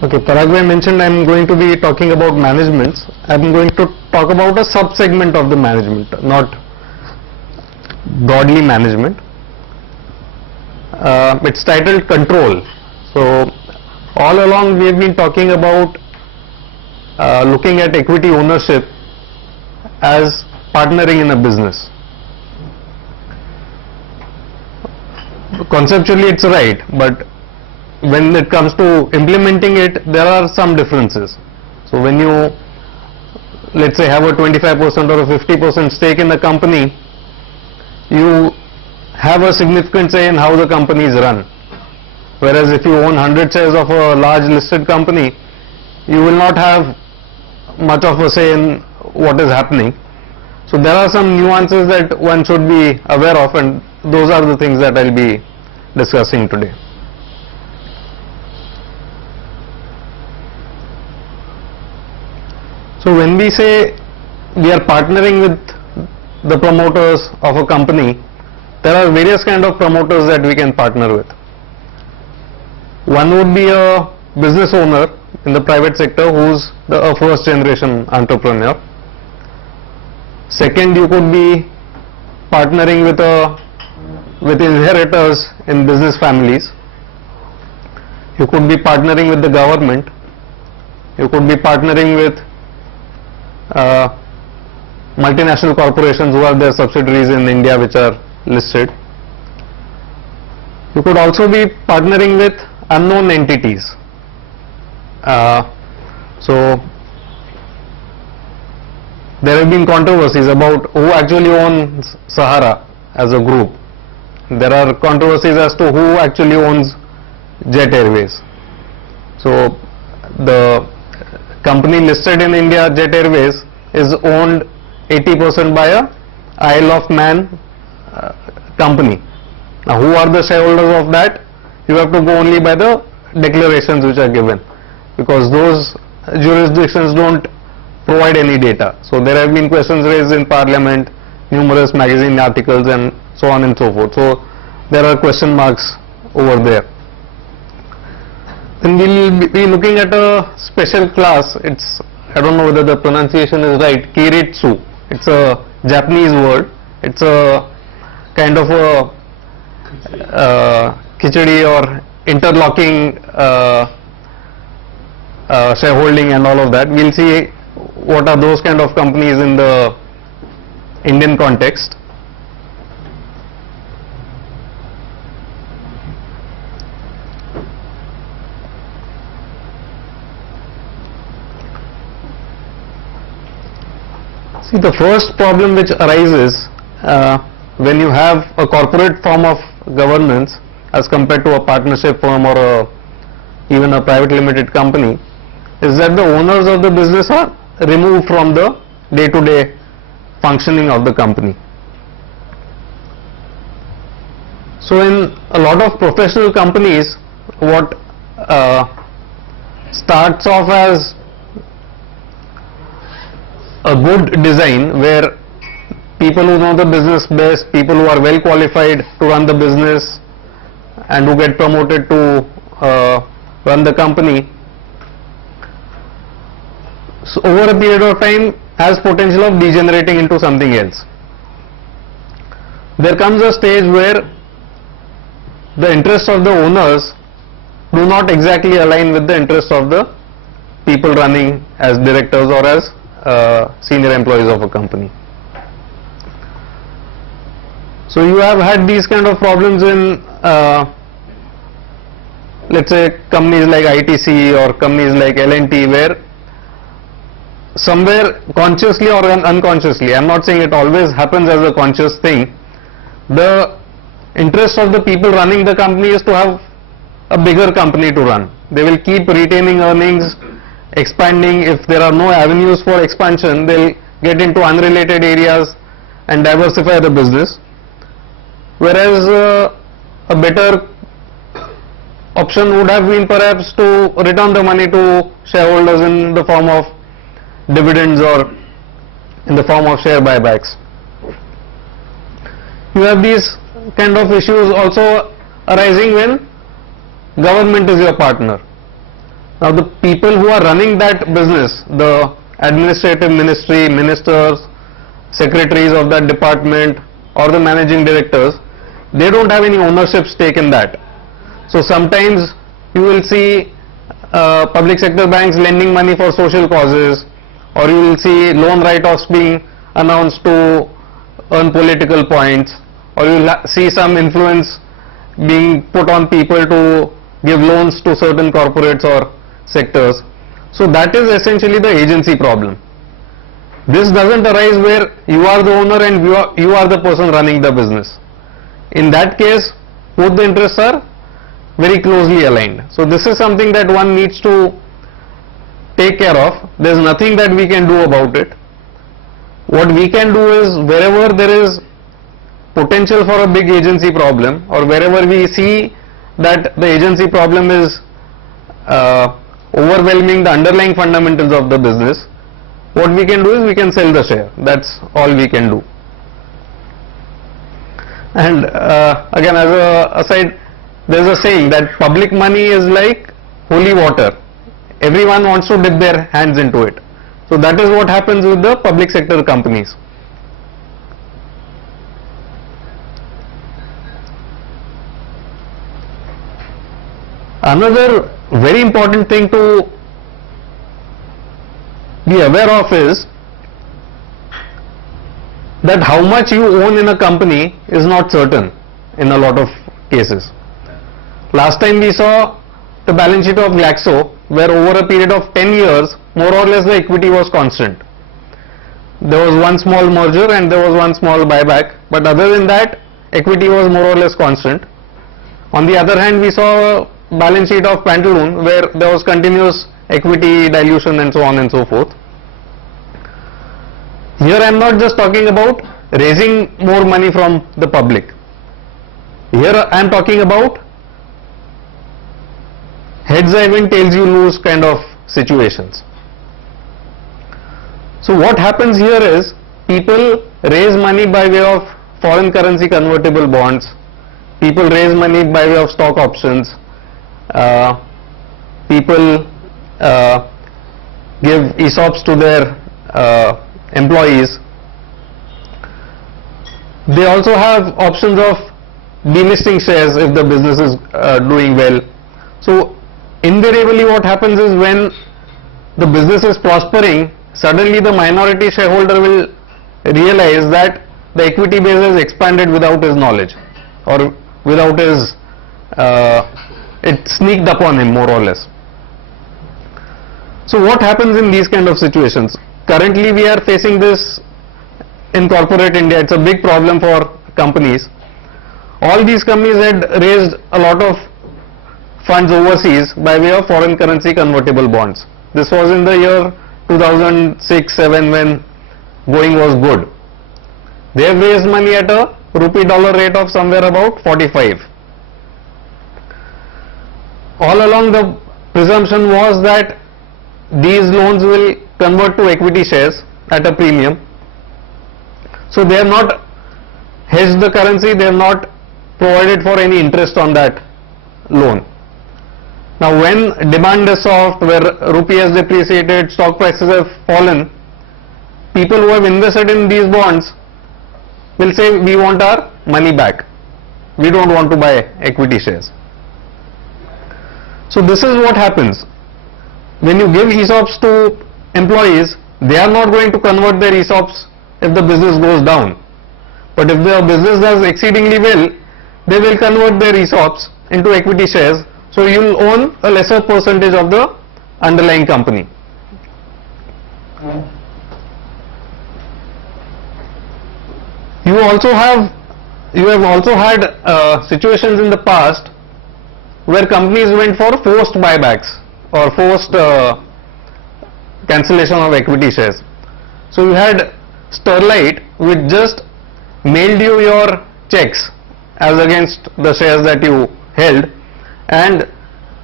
Okay, Parag mentioned I'm going to be talking about managements. I'm going to talk about a sub-segment of the management, not broadly management. It's titled control. So all along we have been talking about looking at equity ownership as partnering in a business. Conceptually it's right, but when it comes to implementing it, there are some differences. So when you, let's say, have a 25% or a 50% stake in the company, you have a significant say in how the company is run. Whereas if you own 100 shares of a large listed company, you will not have much of a say in what is happening. So there are some nuances that one should be aware of, and those are the things that I'll be discussing today. So when we say we are partnering with the promoters of a company, there are various kind of promoters that we can partner with. One would be a business owner in the private sector who's a first generation entrepreneur. Second, you could be partnering with inheritors in business families. You could be partnering with the government. You could be partnering with multinational corporations who have their subsidiaries in India which are listed. You could also be partnering with unknown entities. So there have been controversies about who actually owns Sahara as a group. There are controversies as to who actually owns Jet Airways. So the company listed in India, Jet Airways, is owned 80% by a Isle of Man company. Now who are the shareholders of that? You have to go only by the declarations which are given, because those jurisdictions don't provide any data. So there have been questions raised in Parliament, numerous magazine articles and so on and so forth. So there are question marks over there. Then we will be looking at a special class. It's, I don't know whether the pronunciation is right, Kiritsu. It's a Japanese word. It's a kind of a khichdi or interlocking shareholding and all of that. We'll see what are those kind of companies in the Indian context. See, the first problem which arises when you have a corporate form of governance as compared to a partnership firm or even a private limited company is that the owners of the business are removed from the day-to-day functioning of the company. So in a lot of professional companies, what starts off as a good design where people who know the business best, people who are well qualified to run the business and who get promoted to run the company, so over a period of time has potential of degenerating into something else. There comes a stage where the interests of the owners do not exactly align with the interests of the people running as directors or as senior employees of a company. So you have had these kind of problems in let's say companies like ITC or companies like L&T, where somewhere consciously or unconsciously, I'm not saying it always happens as a conscious thing, the interest of the people running the company is to have a bigger company to run. They will keep retaining earnings, expanding. If there are no avenues for expansion, they'll get into unrelated areas and diversify the business. Whereas a better option would have been perhaps to return the money to shareholders in the form of dividends or in the form of share buybacks. You have these kind of issues also arising when government is your partner. Now the people who are running that business, the administrative ministry, ministers, secretaries of that department or the managing directors, they don't have any ownership stake in that. So sometimes you will see public sector banks lending money for social causes, or you will see loan write-offs being announced to earn political points, or you will see some influence being put on people to give loans to certain corporates or sectors. So that is essentially the agency problem. This doesn't arise where you are the owner and you are the person running the business. In that case, both the interests are very closely aligned. So this is something that one needs to take care of. There is nothing that we can do about it. What we can do is, wherever there is potential for a big agency problem, or wherever we see that the agency problem is overwhelming the underlying fundamentals of the business, what we can do is we can sell the share. That's all we can do. And again, as a aside, there is a saying that public money is like holy water. Everyone wants to dip their hands into it. So that is what happens with the public sector companies. Another very important thing to be aware of is that how much you own in a company is not certain in a lot of cases. Last time we saw the balance sheet of Glaxo, where over a period of 10 years, more or less the equity was constant. There was one small merger and there was one small buyback, but other than that, equity was more or less constant. On the other hand, we saw a balance sheet of Pantaloon, where there was continuous equity dilution and so on and so forth. Here I am not just talking about raising more money from the public. Here I am talking about heads I win, tails you lose kind of situations. So what happens here is, people raise money by way of foreign currency convertible bonds, people raise money by way of stock options, people give ESOPs to their employees. They also have options of delisting shares if the business is doing well. So invariably what happens is, when the business is prospering, suddenly the minority shareholder will realize that the equity base has expanded without his knowledge, or without his, it sneaked upon him more or less. So what happens in these kind of situations? Currently we are facing this in corporate India. It's a big problem for companies. All these companies had raised a lot of funds overseas by way of foreign currency convertible bonds. This was in the year 2006-07 when going was good. They have raised money at a rupee-dollar rate of somewhere about 45. All along the presumption was that these loans will convert to equity shares at a premium. So they have not hedged the currency, they have not provided for any interest on that loan. Now when demand is soft, where rupee has depreciated, stock prices have fallen, people who have invested in these bonds will say, we want our money back, we don't want to buy equity shares. So this is what happens. When you give ESOPs to employees, they are not going to convert their ESOPs if the business goes down. But if the business does exceedingly well, they will convert their ESOPs into equity shares, so you will own a lesser percentage of the underlying company. You have also had situations in the past where companies went for forced buybacks or forced cancellation of equity shares. So you had Sterlite, which just mailed you your checks as against the shares that you held, and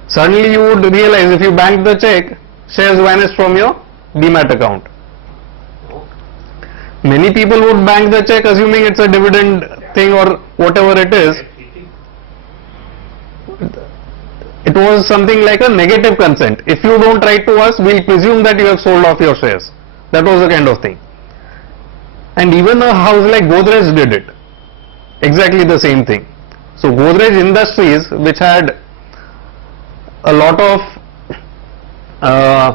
suddenly you would realize, if you banked the check, shares vanished from your demat account. Many people would bank the check assuming it's a dividend thing or whatever it is. It it was something like a negative consent. If you don't write to us, we'll presume that you have sold off your shares. That was the kind of thing. And even a house like Godrej did it. Exactly the same thing. So Godrej Industries, which had a lot of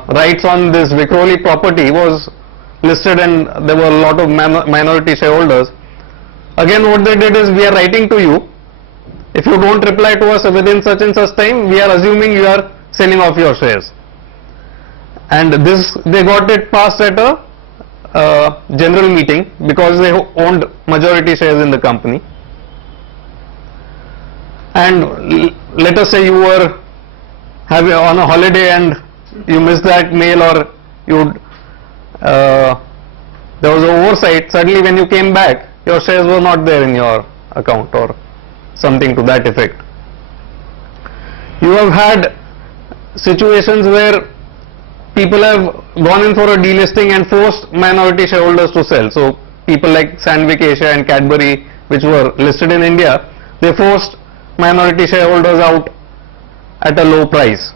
rights on this Vikhroli property, was listed and there were a lot of minority shareholders. Again, what they did is, we are writing to you. If you don't reply to us within such and such time, we are assuming you are selling off your shares. And this, they got it passed at a general meeting because they owned majority shares in the company. And let us say you were on a holiday and you missed that mail, or you there was an oversight. Suddenly when you came back, your shares were not there in your account, or something to that effect. You have had situations where people have gone in for a delisting and forced minority shareholders to sell. So people like Sandvik Asia and Cadbury, which were listed in India, they forced minority shareholders out at a low price.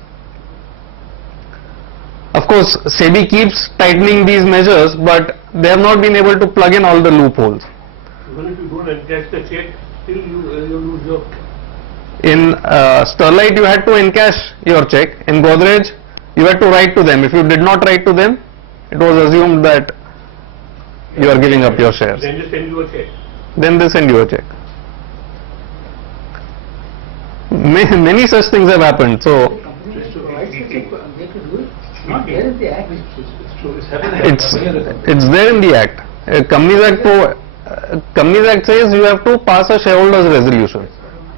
Of course, SEBI keeps tightening these measures, but they have not been able to plug in all the loopholes. Even if you don't encash the check, still you lose your... In Sterlite, you had to encash your check. In Godrej, you had to write to them. If you did not write to them, it was assumed that you are giving up your shares. Then they send you a check. Then they send you a check. Many such things have happened. So it's there in the Act. Companies Act says you have to pass a shareholders resolution.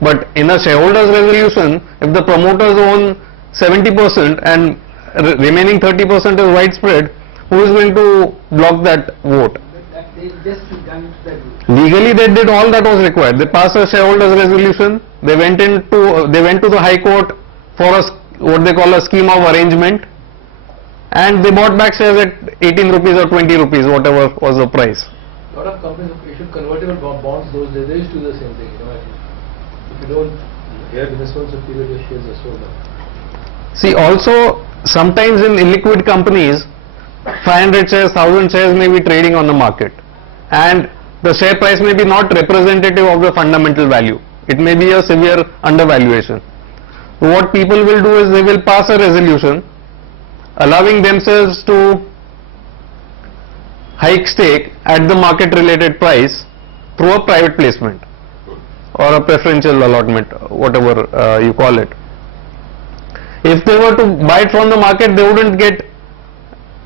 But in a shareholders resolution, if the promoters own 70% and remaining 30% is widespread, who is going to block that vote? Legally, they did all that was required. They passed a shareholders resolution. They went to the High Court for what they call a scheme of arrangement, and they bought back shares at 18 rupees or 20 rupees, whatever was the price. A lot of companies issued convertible bonds those days. They used to do the same thing. If you don't have investments of period, your shares are sold off. See, also sometimes in illiquid companies, 500 shares, 1000 shares may be trading on the market, and the share price may be not representative of the fundamental value. It may be a severe undervaluation. So what people will do is, they will pass a resolution allowing themselves to hike stake at the market related price through a private placement or a preferential allotment, whatever you call it. If they were to buy it from the market, they wouldn't get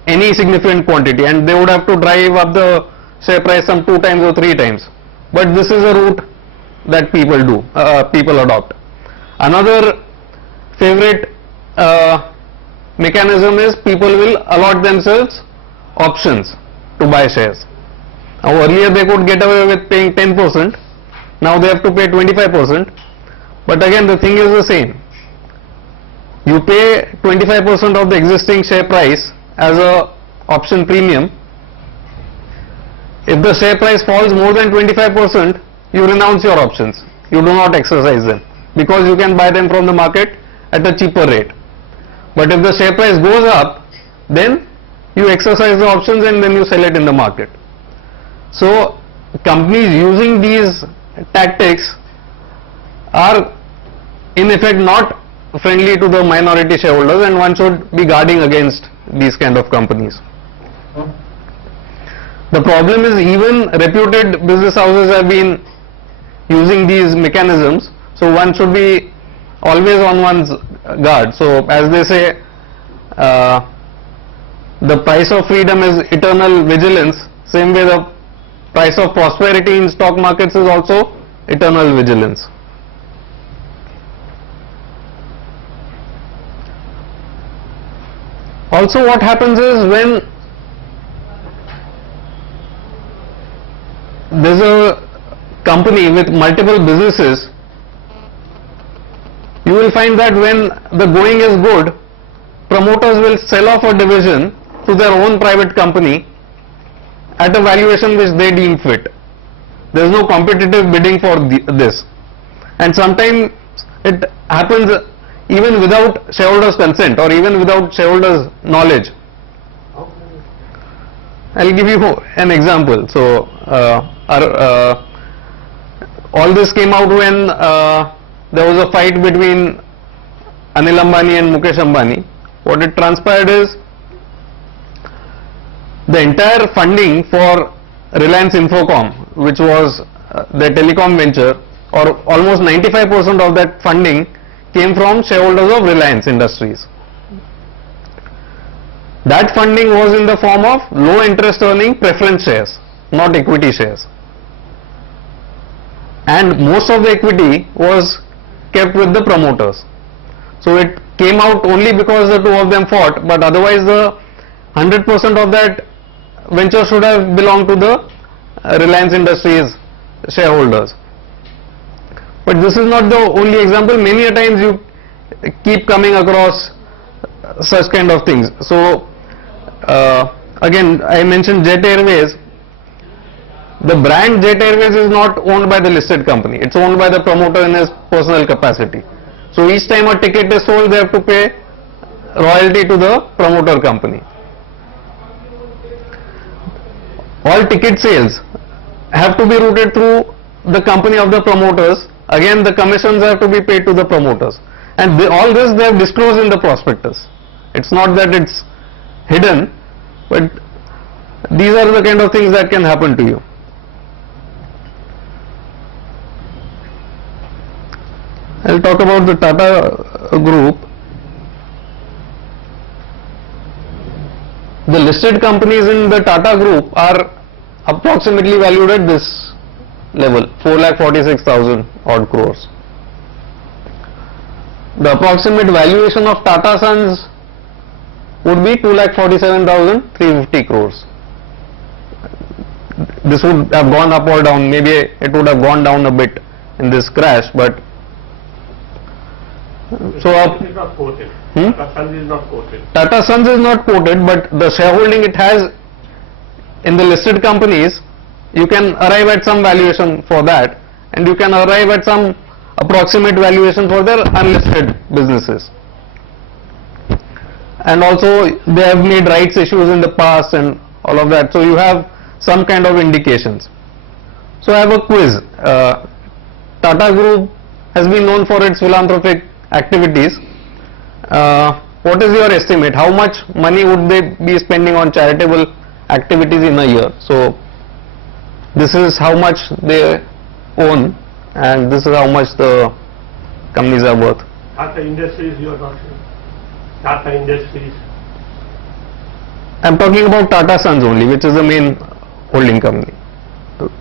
any significant quantity, and they would have to drive up the share price some 2 times or 3 times. But this is a route that people adopt. Another favorite mechanism is, people will allot themselves options to buy shares. Now earlier they could get away with paying 10%, now they have to pay 25%, but again the thing is the same. You pay 25% of the existing share price as a option premium. If the share price falls more than 25%, you renounce your options. You do not exercise them, because you can buy them from the market at a cheaper rate. But if the share price goes up, then you exercise the options and then you sell it in the market. So companies using these tactics are in effect not friendly to the minority shareholders, and one should be guarding against these kind of companies. The problem is, even reputed business houses have been using these mechanisms, so one should be always on one's guard. So as they say, the price of freedom is eternal vigilance. Same way the price of prosperity in stock markets is also eternal vigilance. Also, what happens is, when there's a company with multiple businesses, you will find that when the going is good, promoters will sell off a division to their own private company at a valuation which they deem fit. There is no competitive bidding for this, and sometimes it happens even without shareholders' consent or even without shareholders' knowledge. I'll give you an example. So, all this came out when there was a fight between Anil Ambani and Mukesh Ambani. What it transpired is the entire funding for Reliance Infocom, which was the telecom venture, or almost 95% of that funding came from shareholders of Reliance Industries. That funding was in the form of low interest earning preference shares, not equity shares. And most of the equity was kept with the promoters. So it came out only because the two of them fought, but otherwise the 100% of that venture should have belonged to the Reliance Industries shareholders. But this is not the only example. Many a times you keep coming across such kind of things. So again, I mentioned Jet Airways. The brand Jet Airways is not owned by the listed company. It's owned by the promoter in his personal capacity. So each time a ticket is sold, they have to pay royalty to the promoter company. All ticket sales have to be routed through the company of the promoters. Again, the commissions have to be paid to the promoters. And all this they have disclosed in the prospectus. It's not that it's hidden, but these are the kind of things that can happen to you. I'll talk about the Tata group. The listed companies in the Tata group are approximately valued at this level, 4,46,000 odd crores. The approximate valuation of Tata Sons would be 2,47,350 crores. This would have gone up or down. Maybe it would have gone down a bit in this crash, but so it is not quoted. Tata Sons is not quoted. Tata Sons is not quoted, but the shareholding it has in the listed companies, you can arrive at some valuation for that, and you can arrive at some approximate valuation for their unlisted businesses. And also they have made rights issues in the past and all of that, so you have some kind of indications. So I have a quiz. Tata Group has been known for its philanthropic activities. What is your estimate? How much money would they be spending on charitable activities in a year? So this is how much they own, and this is how much the companies are worth. Tata Industries you are talking. Tata Industries. I am talking about Tata Sons only, which is the main holding company,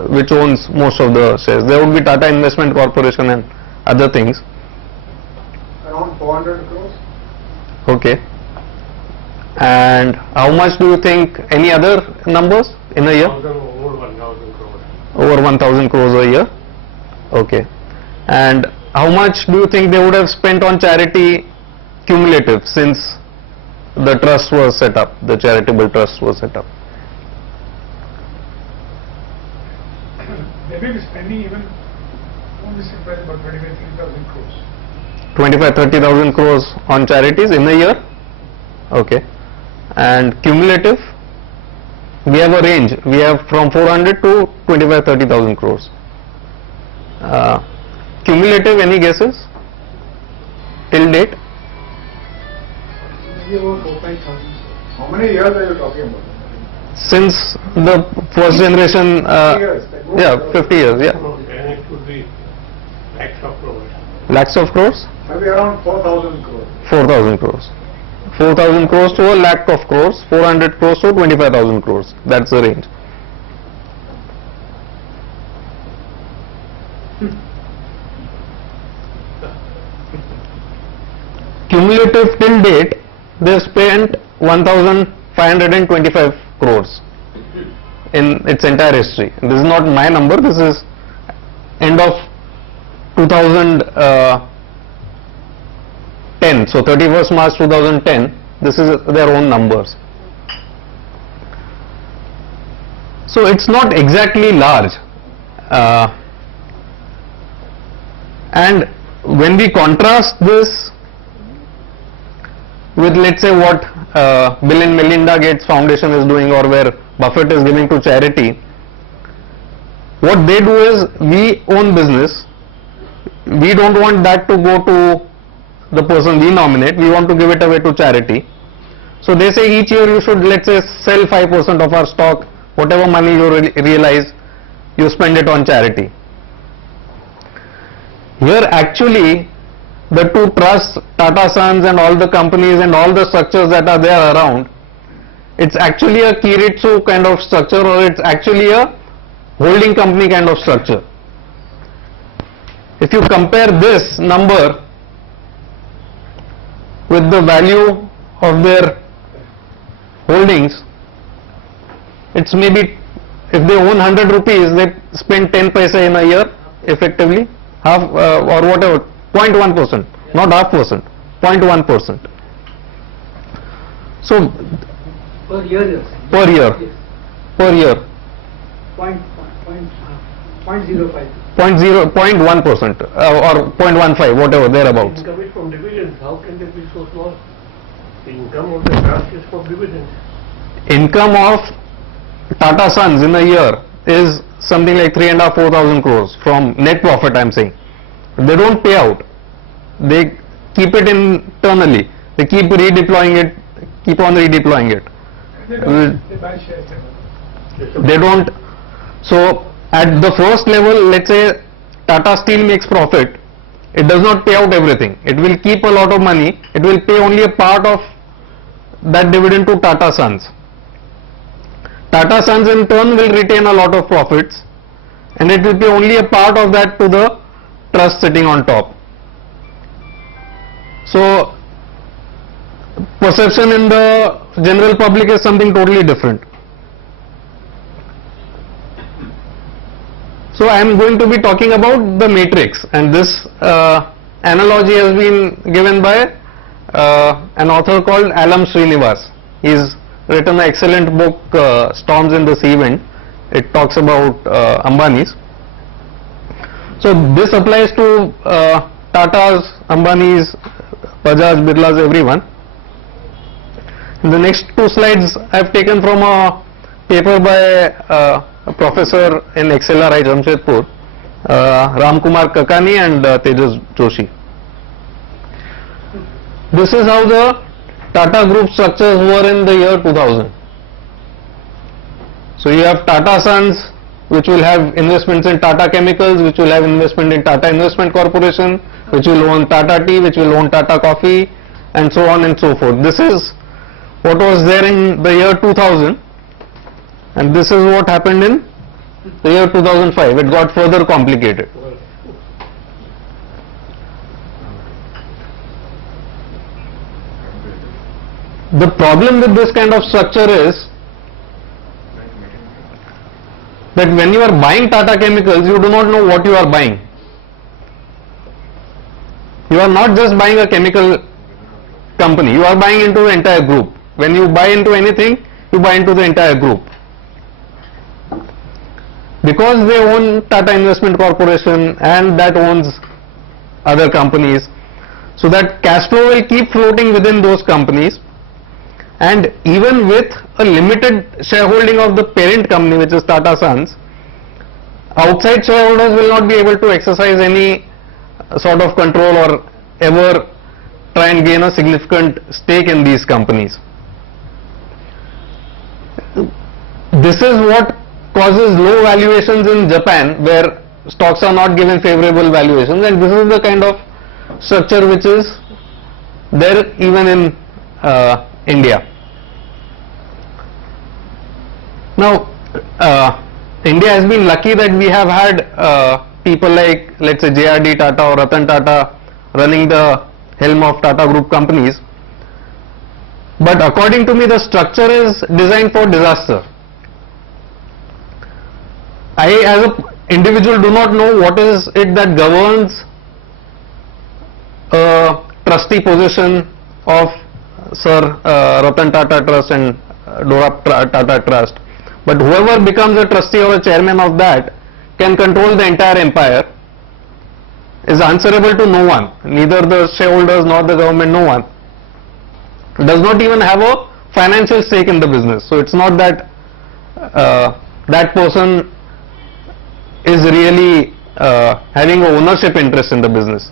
which owns most of the shares. There would be Tata Investment Corporation and other things. Around 400 crores. Okay. And how much do you think, any other numbers in a year? Over 1,000 crores. Over 1,000 crores a year. Okay. And how much do you think they would have spent on charity cumulative since the trust was set up, the charitable trust was set up? They may be spending even only about 25,000 crores. 25-30,000 crores on charities in a year. Okay. And cumulative, we have a range. We have from 400 to 25-30,000 crores. Cumulative, any guesses till date? Maybe about 4,000-5,000. How many years are you talking about? Since the first generation, 50 years. yeah, 50 years, yeah. And it would be lakhs of crores. Lakhs of crores? Maybe around 4,000 crores. 4,000 crores. 4,000 crores to a lakh of crores, 400 crores to 25,000 crores. That's the range. Cumulative till date, they have spent 1,525 crores in its entire history. This is not my number, this is end of 2010, so 31st March 2010, this is their own numbers. So it's not exactly large, and when we contrast this with, let's say, what Bill and Melinda Gates Foundation is doing, or where Buffett is giving to charity. What they do is, we own business, we don't want that to go to the person we nominate, we want to give it away to charity. So they say each year you should, let's say, sell 5% of our stock, whatever money you realize, you spend it on charity. Here actually the two trusts, Tata Sons and all the companies and all the structures that are there around, it's actually a Kiritsu kind of structure, or it's actually a holding company kind of structure. If you compare this number with the value of their holdings, it's maybe, if they own 100 rupees, they spend 10 paisa in a year effectively, half or whatever, 0.1%, not half percent, 0.1%. So Per year, yes. per year, Yes. per year, Point 0.05. 0.1% or 0.15, whatever, thereabouts. Income is from dividends, how can they be so small? The income of the trust is from dividends. Income of Tata Sons in a year is something like 3,500-4,000 crores from net profit, I am saying. They don't pay out. They keep it internally. They keep redeploying it, keep on redeploying it. They buy shares. They don't. So at the first level, let's say Tata Steel makes profit, it does not pay out everything. It will keep a lot of money. It will pay only a part of that dividend to Tata Sons. Tata Sons in turn will retain a lot of profits, and it will pay only a part of that to the trust sitting on top. So perception in the general public is something totally different. So I am going to be talking about the matrix, and this analogy has been given by an author called Alam Srinivas. He's written an excellent book, Storms in the Sea Wind. It talks about Ambani's. So this applies to Tata's, Ambani's, Bajaj, Birla's, everyone. In the next two slides I have taken from a paper by a professor in XLRI Jamshedpur, Ramkumar Kakani and Tejas Joshi. This is how the Tata Group structures were in the year 2000. So you have Tata Sons, which will have investments in Tata Chemicals, which will have investment in Tata Investment Corporation, which will own Tata Tea, which will own Tata Coffee, and so on and so forth. This is what was there in the year 2000, and this is what happened in the year 2005. It got further complicated. The problem with this kind of structure is that when you are buying Tata Chemicals, you do not know what you are buying. You are not just buying a chemical company, you are buying into the entire group. When you buy into anything, you buy into the entire group. Because they own Tata Investment Corporation and that owns other companies, so that cash flow will keep floating within those companies, and even with a limited shareholding of the parent company, which is Tata Sons, outside shareholders will not be able to exercise any sort of control or ever try and gain a significant stake in these companies. This is what causes low valuations in Japan, where stocks are not given favorable valuations, and this is the kind of structure which is there even in India. Now, India has been lucky that we have had people like, let's say, JRD Tata or Ratan Tata running the helm of Tata Group companies. But according to me, the structure is designed for disaster. I, as an individual, do not know what is it that governs a trustee position of Sir Ratan Tata Trust and Dora Tata Trust. But whoever becomes a trustee or a chairman of that can control the entire empire, is answerable to no one, neither the shareholders nor the government, no one. does not even have a financial stake in the business. So it's not that that person is really having an ownership interest in the business.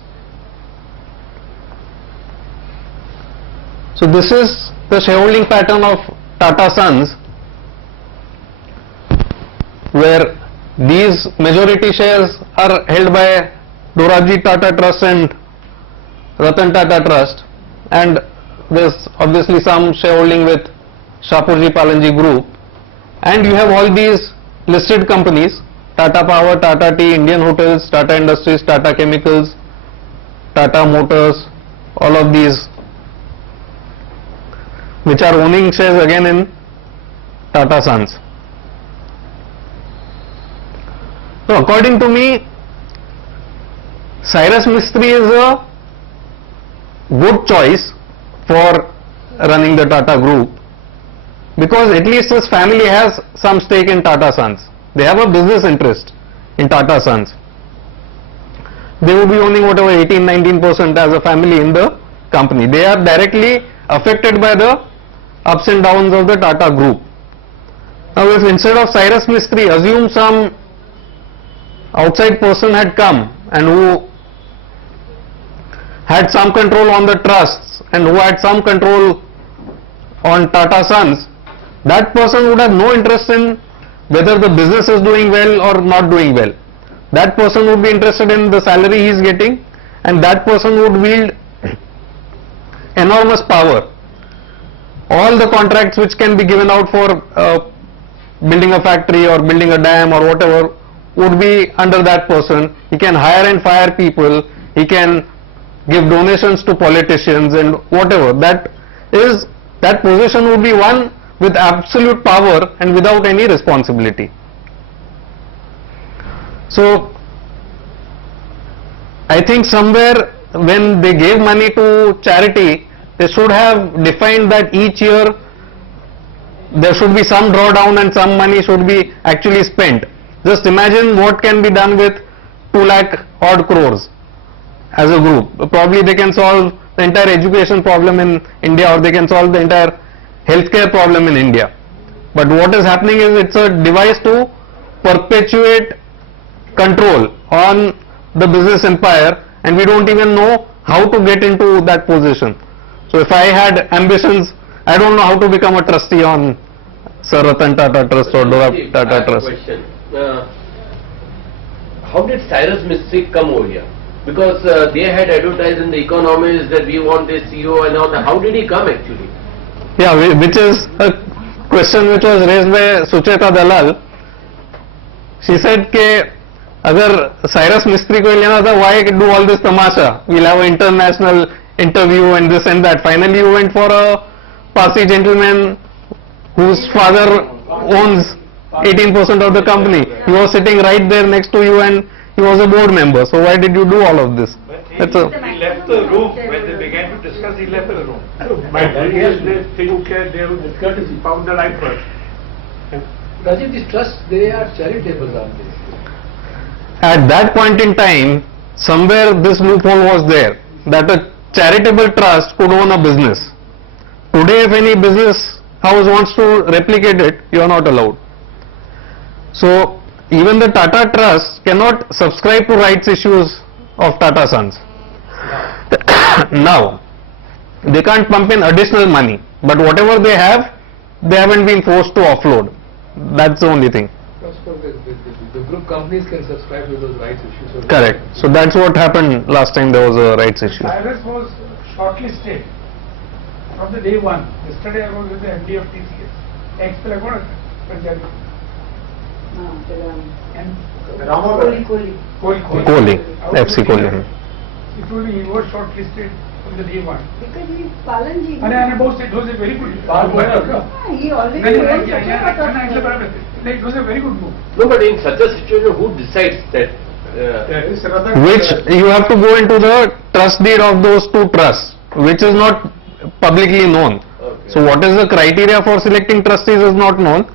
So this is the shareholding pattern of Tata Sons, where these majority shares are held by Dorabji Tata Trust and Ratan Tata Trust, and there's obviously some shareholding with Shapurji Palanji Group, and you have all these listed companies: Tata Power, Tata Tea, Indian Hotels, Tata Industries, Tata Chemicals, Tata Motors, all of these, which are owning shares again in Tata Sons. So according to me, Cyrus Mistry is a good choice for running the Tata Group, because at least his family has some stake in Tata Sons. They have a business interest in Tata Sons. They will be owning whatever 18-19% as a family in the company. They are directly affected by the ups and downs of the Tata Group. Now if instead of Cyrus Mistry, assume some outside person had come and who had some control on the trusts and who had some control on Tata Sons, that person would have no interest in whether the business is doing well or not doing well. That person would be interested in the salary he is getting, and that person would wield enormous power. All the contracts which can be given out for building a factory or building a dam or whatever would be under that person. He can hire and fire people, he can give donations to politicians and whatever. That position would be one with absolute power and without any responsibility. So I think somewhere when they gave money to charity, they should have defined that each year there should be some drawdown and some money should be actually spent. Just imagine what can be done with 2 lakh odd crores as a group. Probably they can solve the entire education problem in India, or they can solve the entire healthcare problem in India. But what is happening is it's a device to perpetuate control on the business empire, and we don't even know how to get into that position. So if I had ambitions, I don't know how to become a trustee on Sir Ratan Tata Trust or Dorab Tata Trust. Question. How did Cyrus Mistry come over here? Because they had advertised in the Economist that we want a CEO and all that. How did he come actually? Yeah, which is a question which was raised by Sucheta Dalal. She said कि अगर Cyrus Mistry को लेना था, why do all this tamasha? We'll have an international interview and this and that. Finally you went for a Parsi gentleman whose father owns 18% of the company. He was sitting right there next to you and he was a board member. So why did you do all of this? He left the room when they began to discuss. He left the room. But yes, they think they will found the right person. Rajeev, these trusts, they are charitable, aren't they? At that point in time, somewhere this loophole was there, that a charitable trust could own a business. Today if any business house wants to replicate it, you are not allowed. So even the Tata Trust cannot subscribe to rights issues of Tata Sons. Now, they can't pump in additional money, but whatever they haven't been forced to offload. That's the only thing. The group companies can subscribe to those rights issues. Correct. So that's what happened last time there was a rights issue. Cyrus was shortlisted from the day one. Yesterday I was with the MD of TCS. Ex-Pele कौन है? And Kohli, FC Kohli. He was shortlisted from the day one. Because he is Palanji. And both said it was a very good. He already It was a very good move. No, but in such a situation, who decides that? Which you have to go into the trust deed of those 2 trusts, which is not publicly known. Okay. So what is the criteria for selecting trustees is not known.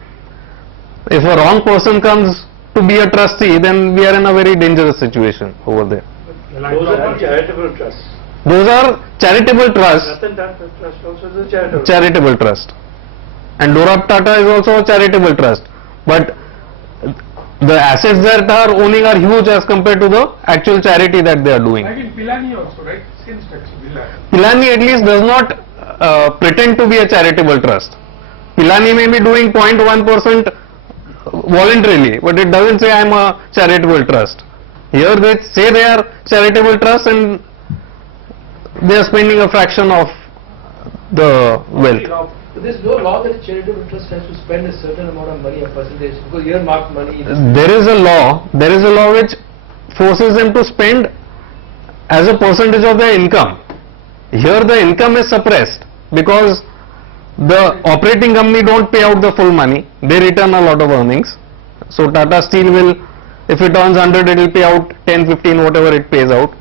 If a wrong person comes to be a trustee, then we are in a very dangerous situation over there. Those are not charitable trusts. Those are charitable trusts. Ratan Tata Trust also is a charitable. Charitable trust. And Dorab Tata is also a charitable trust. But the assets that are owning are huge as compared to the actual charity that they are doing. Like in Pilani also, right? Same structure, Pilani. Pilani at least does not pretend to be a charitable trust. Pilani may be doing 0.1% voluntarily, but it doesn't say I am a charitable trust. Here they say they are charitable trust and they are spending a fraction of the wealth. So there's no law that charitable trust has to spend a certain amount of money, a percentage, because earmarked money. There is a law which forces them to spend as a percentage of their income. Here the income is suppressed because the operating company don't pay out the full money, they return a lot of earnings. So Tata Steel will, if it earns 100, it will pay out 10, 15, whatever it pays out.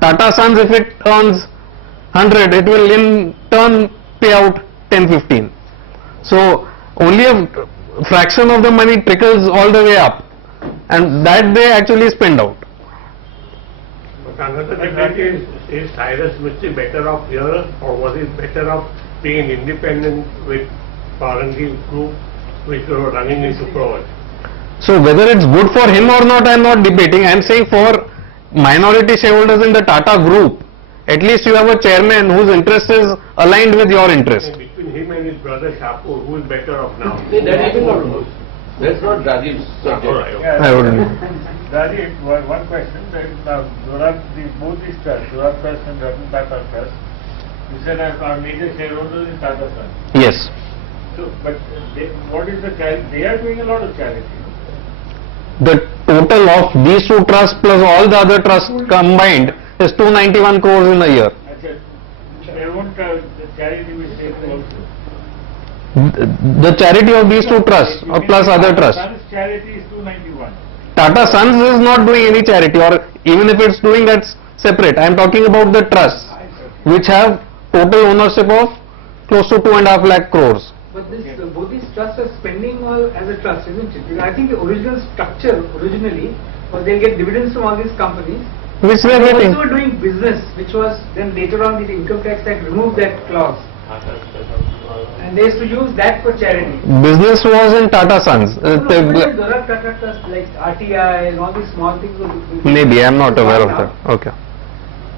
Tata Sons, if it earns 100, it will in turn pay out 10, 15. So only a fraction of the money trickles all the way up, and that they actually spend out. But another debate is Cyrus Mistry better off here, or was it better off being independent with Parangi group which were running into fraud? So whether it's good for him or not, I am not debating. I am saying for minority shareholders in the Tata group, at least you have a chairman whose interest is aligned with your interest. And between him and his brother Shapur, who is better off now? That is not, that's not Rajeev's subject. All right, okay. I wouldn't. Rajeev, one question, that both these trusts, Dorab Trust and Ratan Tata Trust, you said our major shareholders in Tata Sons. Yes. So, but what is the charity? They are doing a lot of charity. The total of these two trusts plus all the other trusts combined is 291 crores in a year. They won't the charity which they do also. The charity of these two trusts or plus other trusts. Sons charity is 291. Tata Sons is not doing any charity, or even if it's doing, that's separate. I am talking about the trusts which have total ownership of close to 2.5 lakh crores. But this, both these trusts are spending all as a trust, isn't it? Because I think the original structure originally was they'll get dividends from all these companies. Which we are They getting. also were doing business, which was then later on the Income Tax Act removed that clause. And they used to use that for charity. Business was in Tata Sons. Dorab Tata Trust like RTI and all these small things. Maybe, I am not aware of that. Okay.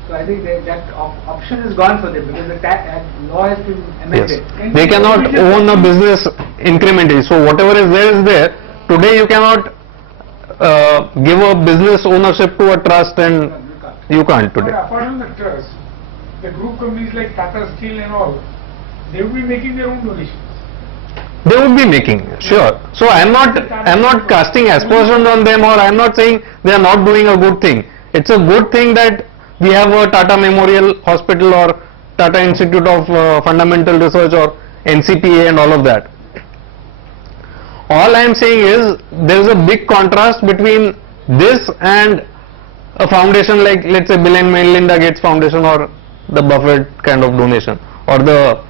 So I think that option is gone for them because the law has been amended. Yes. They cannot own a business incrementally. So whatever is there. Today you cannot give a business ownership to a trust, and you can't But today. apart from the trust, the group companies like Tata Steel and all, they will be making their own donations. They would be making, sure. So I am not casting aspersions on them, or I am not saying they are not doing a good thing. It's a good thing that we have a Tata Memorial Hospital or Tata Institute of Fundamental Research or NCPA and all of that. All I am saying is there is a big contrast between this and a foundation like, let's say, Bill and Melinda Gates Foundation or the Buffett kind of donation, or the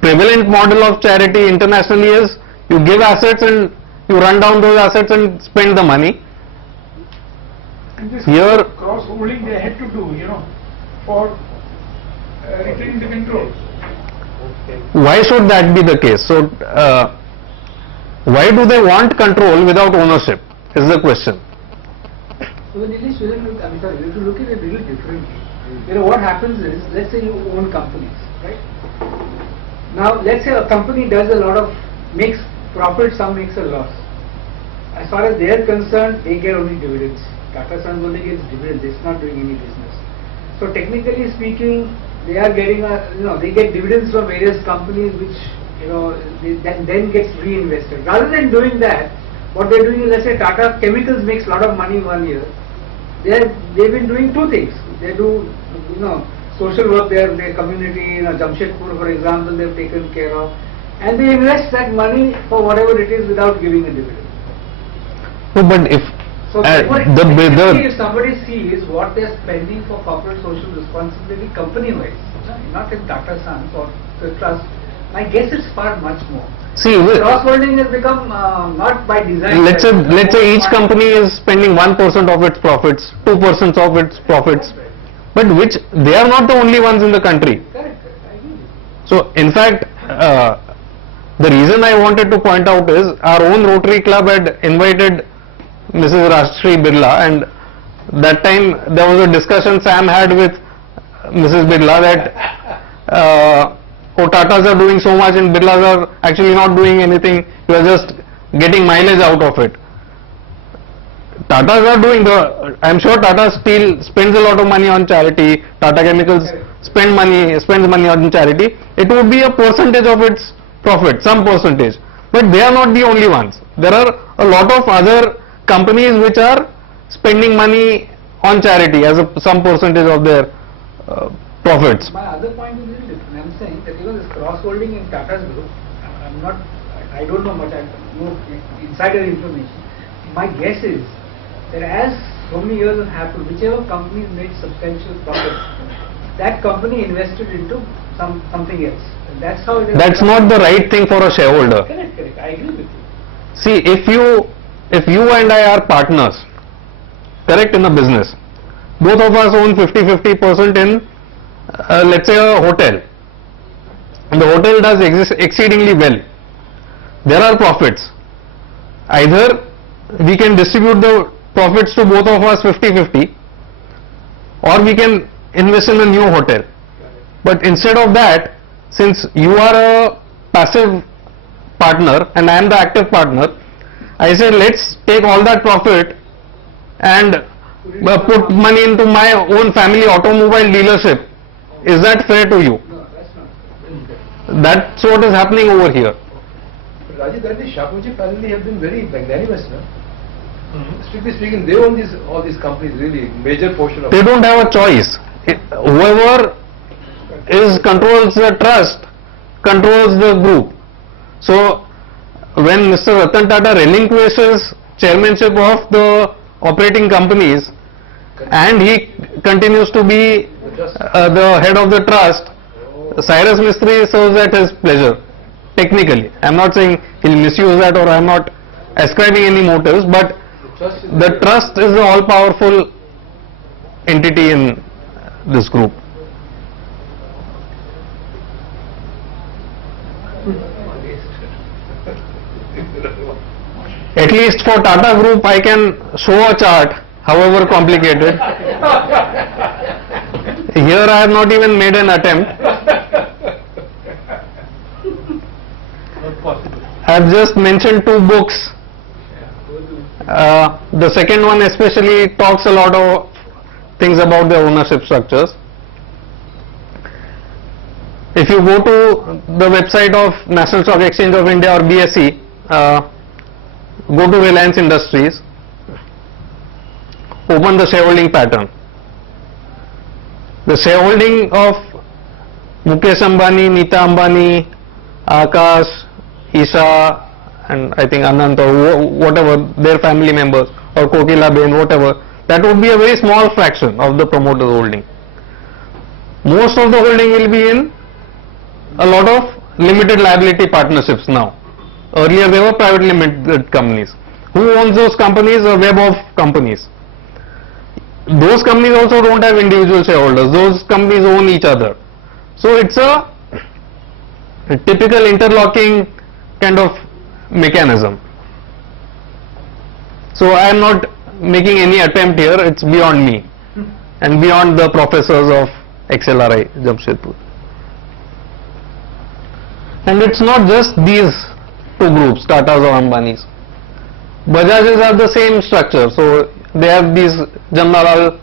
prevalent model of charity internationally is you give assets and you run down those assets and spend the money. And this Here- cross-holding they had to do, for retaining the control. Why should that be the case? So why do they want control without ownership is the question. So at least you have to look at it really differently. What happens is, let's say you own companies, right? Now let's say a company does a lot of, makes profit, some makes a loss. As far as they are concerned, they get only dividends. Tata Sons only gets dividends, it's not doing any business. So technically speaking, they are getting they get dividends from various companies which then gets reinvested. Rather than doing that, what they're doing is, let's say Tata Chemicals makes a lot of money 1 year. They've been doing two things. They do social work there, their community, Jamshedpur for example, they've taken care of, and they invest that money for whatever it is without giving a dividend. No, but if So if somebody sees what they're spending for corporate social responsibility company-wise, not in Tata Sons or the trust, my guess is far much more. see, Cross-holding has become not by design. let's say each company is spending 1% of its profits, 2% of its profits but which they are not the only ones in the country. Correct, correct, I agree with you. So in fact, the reason I wanted to point out is our own Rotary Club had invited Mrs. Rashri Birla, and that time there was a discussion Sam had with Mrs. Birla that Tatas are doing so much and Birlas are actually not doing anything, you are just getting mileage out of it. Tatas are doing I'm sure Tata Steel spends a lot of money on charity, Tata Chemicals spends money on charity. It would be a percentage of its profit, some percentage. But they are not the only ones. There are a lot of other companies which are spending money on charity as some percentage of their profits. My other point is a little different. I'm saying that even this cross-holding in Tata's group, I don't know much, I have no insider information. My guess is that as so many years have happened, whichever companies made substantial profits, that company invested into something else. And that's how it is. That's not the right thing for a shareholder. Correct, correct. I agree with you. See, if you and I are partners, correct, in a business, both of us own 50% in let's say a hotel, and the hotel does exceedingly well. There are profits. Either we can distribute the profits to both of us 50-50, or we can invest in a new hotel. But instead of that, since you are a passive partner and I am the active partner, I said let's take all that profit and put money into my own family automobile dealership. Is that fair to you? No, that's not. That's what is happening over here. Rajeev, that the Shapoorji family have been very magnanimous, no? Strictly speaking, they own all these companies, really, major portion of They don't have a choice. Whoever controls the trust controls the group. So when Mr. Ratan Tata relinquishes chairmanship of the operating companies and he continues to be the head of the trust, Cyrus Mistry serves at his pleasure. Technically, I am not saying he'll misuse that, or I am not ascribing any motives, but the trust is the all-powerful entity in this group. At least for Tata Group, I can show a chart, however complicated. Here I have not even made an attempt. I have just mentioned 2 books. The second one especially talks a lot of things about the ownership structures. If you go to the website of National Stock Exchange of India or BSE, go to Reliance Industries, open the shareholding pattern. The shareholding of Mukesh Ambani, Nita Ambani, Akash, Isha, and I think Anant or whatever, their family members, or Kokila Ben, whatever, that would be a very small fraction of the promoter's holding. Most of the holding will be in a lot of limited liability partnerships now. Earlier they were private limited companies. Who owns those companies? A web of companies. Those companies also don't have individual shareholders. Those companies own each other. So it's a typical interlocking kind of mechanism. So I am not making any attempt here. It's beyond me and beyond the professors of XLRI Jamshedpur. And it's not just these 2 groups, Tatas or Ambanis. Bajajes are the same structure. So they have these Jamnalal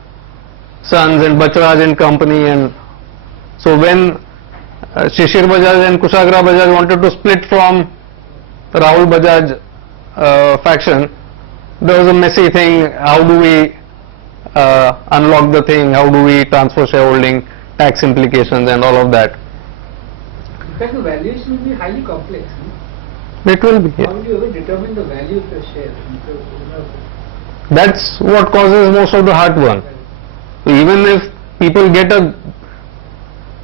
Sons and Bachraj and company, and so when Shishir Bajaj and Kushagra Bajaj wanted to split from Rahul Bajaj faction, there was a messy thing. How do we unlock the thing? How do we transfer shareholding, tax implications and all of that? In fact, the valuation will be highly complex. No? It will be. How will you ever determine the value of your share? That's what causes most of the heartburn. So even if people get a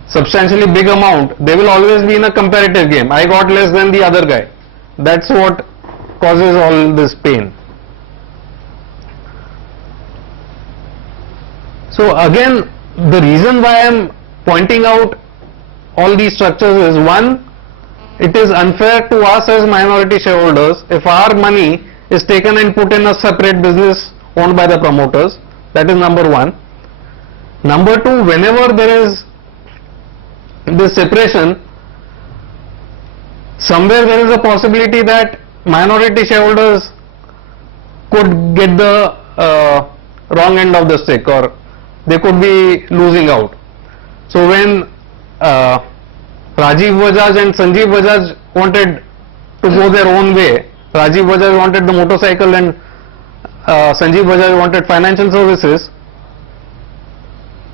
substantially big amount, they will always be in a comparative game. I got less than the other guy. That's what causes all this pain. So again, the reason why I am pointing out all these structures is, one, it is unfair to us as minority shareholders if our money is taken and put in a separate business owned by the promoters. That is number one. Number two, whenever there is this separation, somewhere there is a possibility that minority shareholders could get the wrong end of the stick, or they could be losing out. So when Rajeev Bajaj and Sanjeev Bajaj wanted to go their own way, Rajeev Bajaj wanted the motorcycle and Sanjeev Bajaj wanted financial services,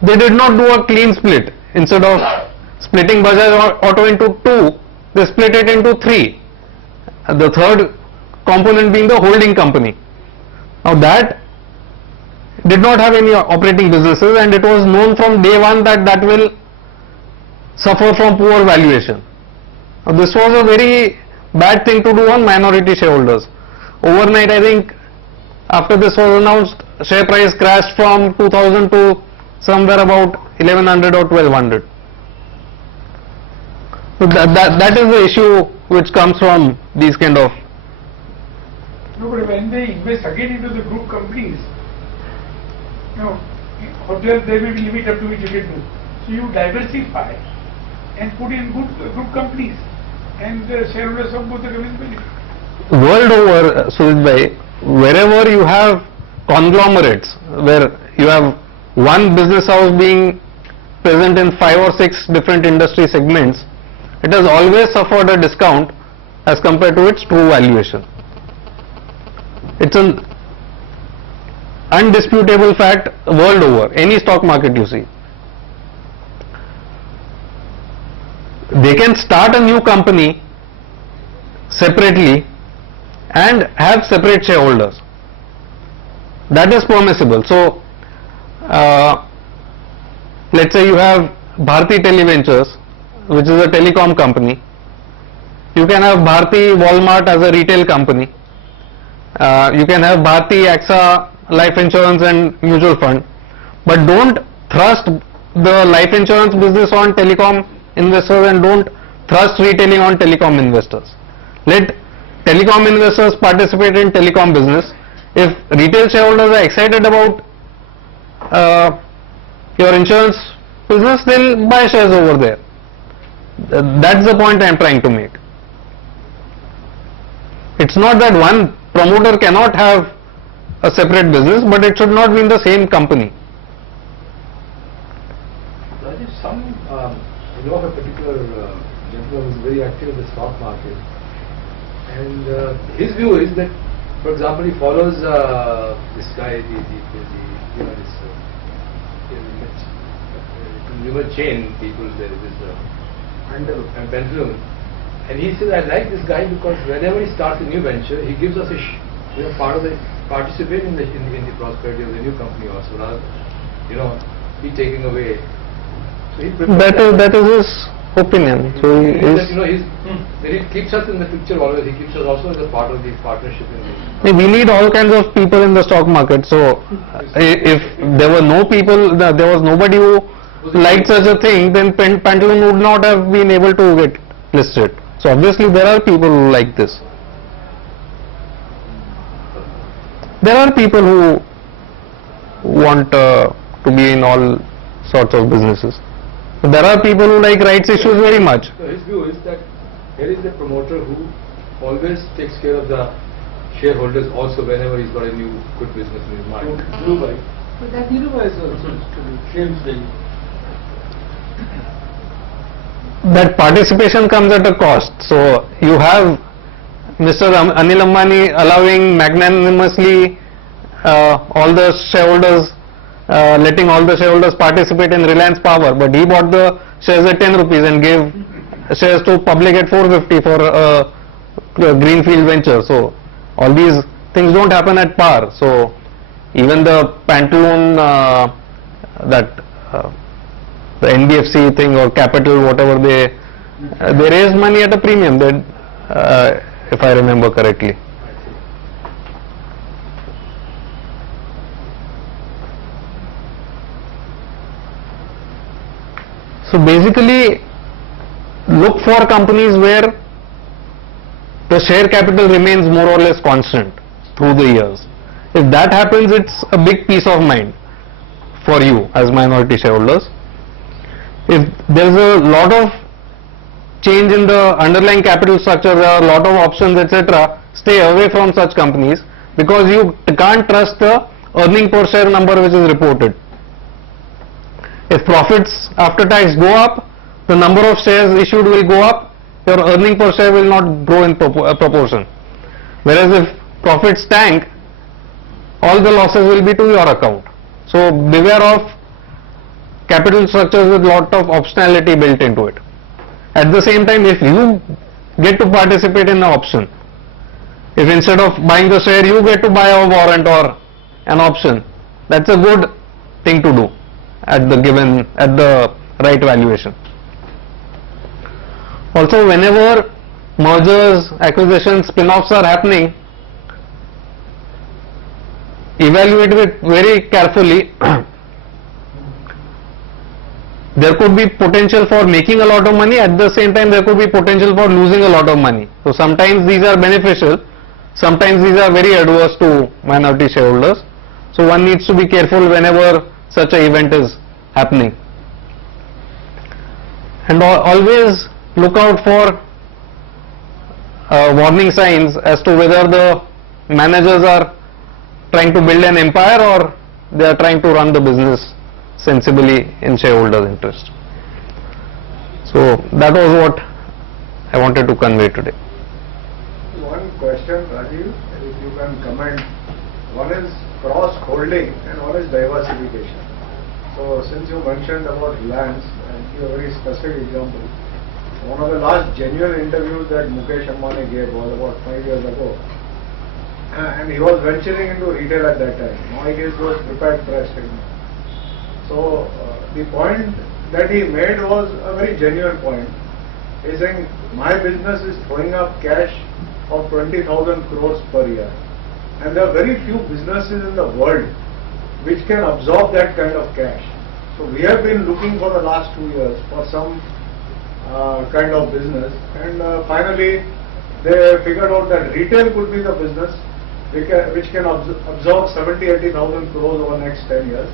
they did not do a clean split. Instead of splitting Bajaj Auto into two, they split it into three. The third component being the holding company. Now that did not have any operating businesses, and it was known from day one that that will suffer from poor valuation. Now this was a very bad thing to do on minority shareholders. Overnight, I think, after this was announced, share price crashed from 2000 to somewhere about 1100 or 1200. So that is the issue which comes from these kind of. No, but when they invest again into the group companies, hotel there will be limit up to which you can do. So you diversify and put in good group companies, and the shareholders of both the companies benefit. World over, Sujit bhai, wherever you have conglomerates, where you have one business house being present in 5 or 6 different industry segments, it has always suffered a discount as compared to its true valuation. It's an undisputable fact world over, any stock market you see. They can start a new company separately and have separate shareholders. That is permissible. So, let's say you have Bharti Televentures, which is a telecom company. You can have Bharti Walmart as a retail company. You can have Bharti AXA life insurance and mutual fund. But don't thrust the life insurance business on telecom investors and don't thrust retailing on telecom investors. Let telecom investors participate in telecom business. If retail shareholders are excited about your insurance business, they'll buy shares over there. That's the point I am trying to make. It's not that one promoter cannot have a separate business, but it should not be in the same company. Rajeev, I know of a particular gentleman who is very active in the stock market, and his view is that, for example, he follows this guy, consumer chain people, there is this Pendulum, and he says, I like this guy because whenever he starts a new venture, he gives us a part of the participate in the prosperity of the new company also, rather he taking away. So he that is his opinion. So he keeps us in the picture always. He keeps us also as a part of the partnership. We need all kinds of people in the stock market. So if there were no people, there was nobody who liked such a thing, then Pantaloon would not have been able to get listed. So obviously there are people who like this. There are people who want to be in all sorts of businesses. There are people who like rights issues very much. So his view is that here is the promoter who always takes care of the shareholders also whenever he's got a new good business in his mind. But that Dhirubhai is also same thing. That participation comes at a cost. So you have Mr. Anil Ambani allowing magnanimously all the shareholders, letting all the shareholders participate in Reliance Power, but he bought the shares at 10 rupees and gave shares to public at 450 for a greenfield venture. So all these things don't happen at par. So even the Pantaloon, the NBFC thing or Capital, whatever they raise money at a premium, if I remember correctly. So basically, look for companies where the share capital remains more or less constant through the years. If that happens, it's a big peace of mind for you as minority shareholders. If there's a lot of change in the underlying capital structure, there are a lot of options, etc., stay away from such companies, because you can't trust the earning per share number which is reported. If profits after tax go up, the number of shares issued will go up, your earning per share will not grow in proportion. Whereas if profits tank, all the losses will be to your account. So beware of capital structures with lot of optionality built into it. At the same time, if you get to participate in an option, if instead of buying the share you get to buy a warrant or an option, that's a good thing to do at the right valuation. Also, whenever mergers, acquisitions, spin-offs are happening, evaluate it very carefully. There could be potential for making a lot of money, at the same time there could be potential for losing a lot of money. So sometimes these are beneficial, sometimes these are very adverse to minority shareholders. So one needs to be careful whenever such an event is happening. And always look out for warning signs as to whether the managers are trying to build an empire or they are trying to run the business sensibly in shareholders' interest. So that was what I wanted to convey today. One question, Rajeev, if you can comment. One is cross-holding and one is diversification. So since you mentioned about Reliance and give a very specific example, one of the last genuine interviews that Mukesh Ambani gave was about 5 years ago, and he was venturing into retail at that time. Now he gives those prepared press statements. So the point that he made was a very genuine point. He is saying, my business is throwing up cash of 20,000 crores per year, and there are very few businesses in the world which can absorb that kind of cash. So we have been looking for the last 2 years for some kind of business, and finally they figured out that retail could be the business which can absorb 70,000-80,000 crores over the next 10 years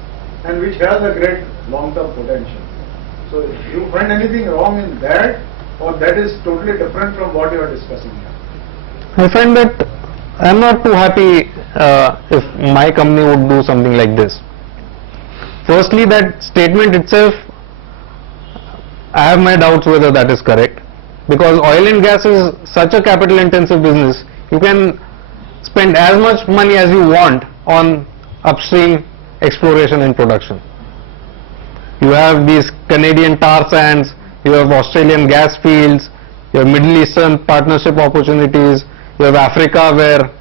and which has a great long-term potential. So do you find anything wrong in that, or that is totally different from what you are discussing here? I find that I am not too happy if my company would do something like this. Firstly, that statement itself, I have my doubts whether that is correct, because oil and gas is such a capital intensive business. You can spend as much money as you want on upstream exploration and production. You have these Canadian tar sands, you have Australian gas fields, you have Middle Eastern partnership opportunities, you have Africa where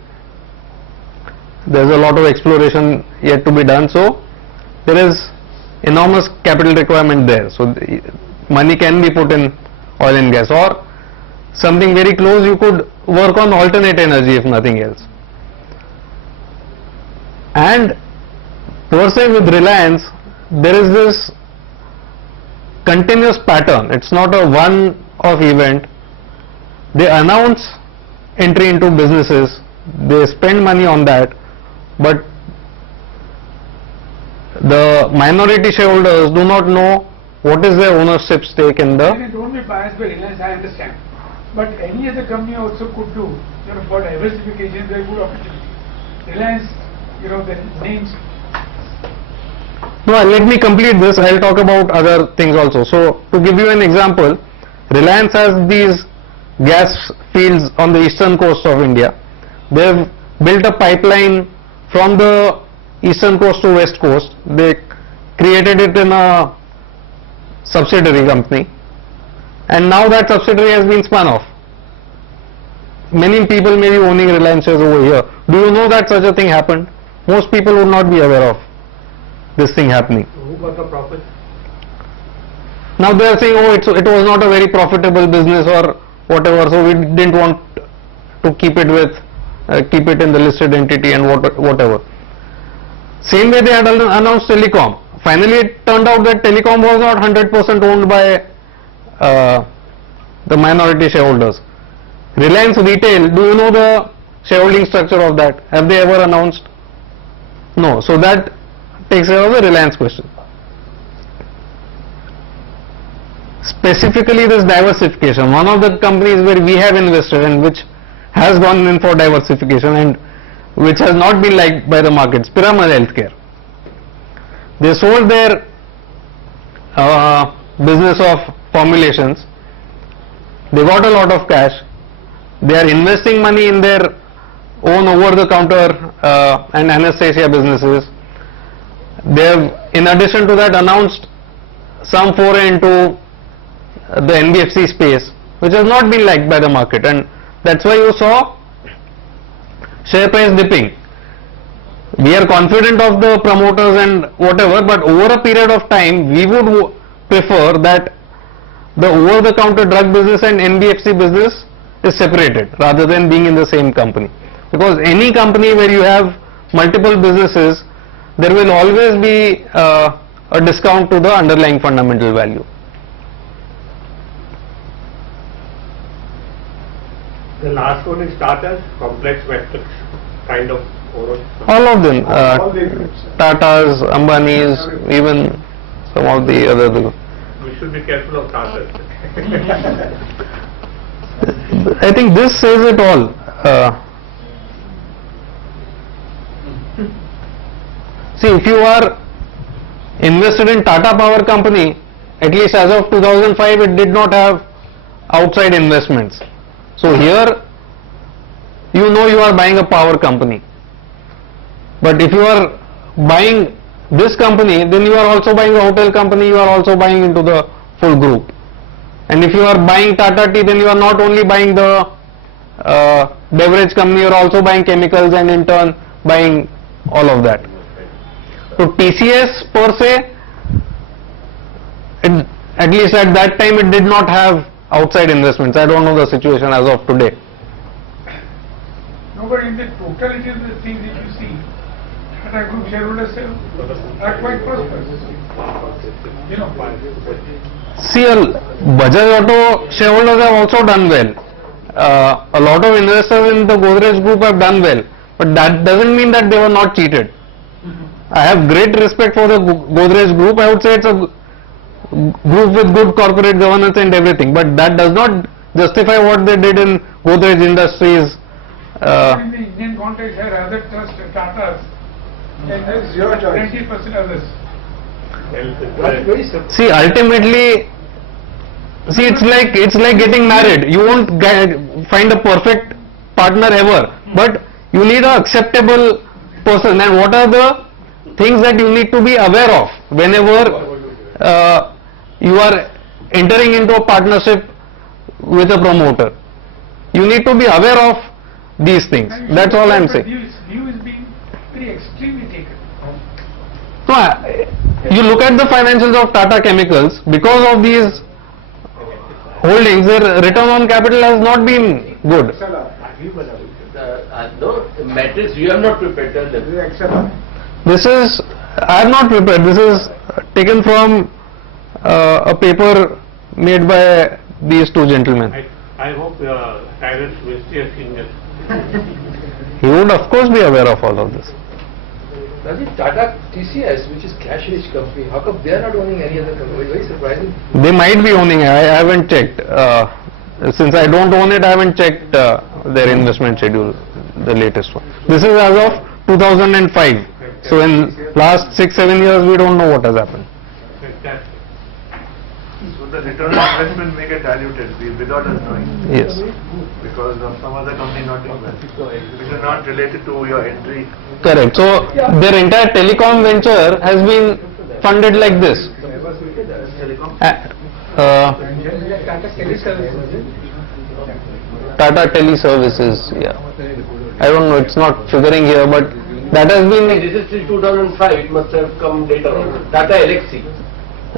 there is a lot of exploration yet to be done. So there is enormous capital requirement there. So money can be put in oil and gas, or something very close. You could work on alternate energy if nothing else. And per se with Reliance, there is this continuous pattern. It's not a one-off event. They announce entry into businesses, they spend money on that, but the minority shareholders do not know what is their ownership stake in the... It won't be biased by Reliance, I understand. But any other company also could do, for diversification, there is good opportunity. Reliance, the names. No, let me complete this. I'll talk about other things also. So, to give you an example, Reliance has these gas fields on the eastern coast of India. They've built a pipeline from the eastern coast to west coast. They created it in a subsidiary company, and now that subsidiary has been spun off. Many people may be owning Reliance shares over here. Do you know that such a thing happened? Most people would not be aware of this thing happening. Who got the profit? Now they are saying, oh, it was not a very profitable business or whatever, so we didn't want to keep it in the listed entity and whatever. Same way they had announced telecom. finally it turned out that telecom was not 100% owned by the minority shareholders. Reliance Retail, do you know the shareholding structure of that? Have they ever announced? No. So that takes care of the Reliance question. Specifically this diversification, one of the companies where we have invested and which has gone in for diversification and which has not been liked by the markets, Piramal Healthcare. They sold their business of formulations, they got a lot of cash, they are investing money in their own over-the-counter and anesthesia businesses. They have, in addition to that, announced some foray into the NBFC space, which has not been liked by the market, and that's why you saw share price dipping. We are confident of the promoters and whatever, but over a period of time we would prefer that the over-the-counter drug business and NBFC business is separated rather than being in the same company, because any company where you have multiple businesses, there will always be a discount to the underlying fundamental value. The last one is Tata's complex metrics, kind of overall. All of them, All the groups. Tatas, Ambanis, even some of the other. We should be careful of Tata's. I think this says it all. See, if you are invested in Tata Power Company, at least as of 2005, it did not have outside investments. So here, you know you are buying a power company. But if you are buying this company, then you are also buying a hotel company, you are also buying into the full group. And if you are buying Tata Tea, then you are not only buying the beverage company, you are also buying chemicals and in turn buying all of that. So TCS per se, at least at that time, it did not have outside investments. I don't know the situation as of today. No, but in the totality of the things that you see, Tata Group shareholders are quite prosperous. You know, See, Bajaj Auto shareholders have also done well. A lot of investors in the Godrej Group have done well, but that doesn't mean that they were not cheated. I have great respect for the Godrej Group. I would say it's a group with good corporate governance and everything, but that does not justify what they did in Godrej Industries. in the Indian context, I rather trust Tata's and there's your choice. 20% others. That's very simple. See, ultimately, it's like getting married. You won't find a perfect partner ever, but you need an acceptable person. And what are the things that you need to be aware of whenever you are entering into a partnership with a promoter? You need to be aware of these things. That's all I'm saying. View is being very extremely taken. No, you look at the financials of Tata Chemicals, because of these holdings, their return on capital has not been good. No, metrics you have not prepared, tell them. This is, I have not prepared, this is taken from a paper made by these two gentlemen. I hope Cyrus Vesti has seen this. He would of course be aware of all of this. Rajeev, Tata TCS, which is cash-rich company, how come they are not owning any other company? Very surprising. They might be owning it, I haven't checked. Since I don't own it, I haven't checked their investment schedule, the latest one. This is as of 2005. So in last 6-7 years, we don't know what has happened. Fantastic. So the return on investment may get diluted without us knowing, Yes. because of some other company not doing well, which is not related to your entry. Correct. So their entire telecom venture has been funded like this. Telecom? Tata Teleservices, yeah. I don't know, it's not figuring here, but that has been... This is till 2005, it must have come later on. Tata Elxsi.